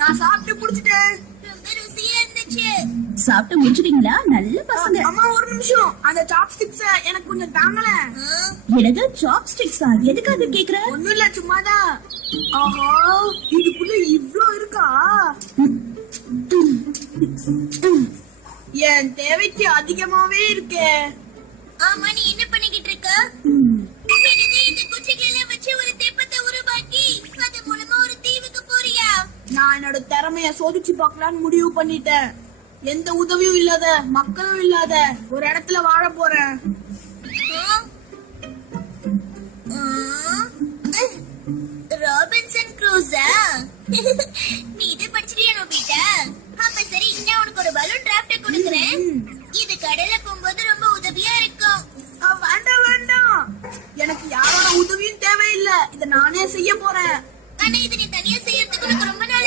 நான் சாப்பிட்டு முடிச்சிட்டேன். ரொம்ப ருசியா இருந்துச்சு. சாப்பிட்டு முடிச்சிட்டீங்களா? நல்ல பசங்க. அம்மா ஒரு நிமிஷம், அந்த சாப்ஸ்டிக்ஸ் எனக்கு கொஞ்சம் தாங்கல. எனக்கு சாப்ஸ்டிக்ஸா? எதுக்காக கேக்குற? ஒண்ணும் இல்ல, சும்மாதான். ஆஹா, இதுக்குள்ள இவ்ளோ இருக்கா? என் தேவைக்கு அதிகமாவே இருக்கே. ஆமா, நீ என்ன பண்ணிக்கிட்டு இருக்க? இந்த குச்சிகளை வச்சு ஒரு தெப்பத்தை உருவாக்கி அது மூலமா ஒரு தீவுக்கு போறியா? நான் என்னோட திறமைய சோதிச்சு பார்க்கலான்னு முடிவு பண்ணிட்டேன். எந்த உதவியும் இல்லாத, மக்களும் இல்லாத ஒரு இடத்துல வாழ போறேன். ராபின்சன் க்ரூஸா? நீ இது படிச்சிட்டியா நோபிட்டா? அப்ப சரி, நான் உனக்கு ஒரு பலூன் டிராஃப்ட் கொடுக்கறேன். இது கடல்ல போகும்போது ரொம்ப உதவியா இருக்கும். வேண்டாம் வேண்டாம், எனக்கு யாரோட உதவியும் தேவையில்லை. இதை நானே செய்ய போறேன். ஆனா இது நீ தனியா செய்யறதுக்கு உனக்கு ரொம்ப நாள்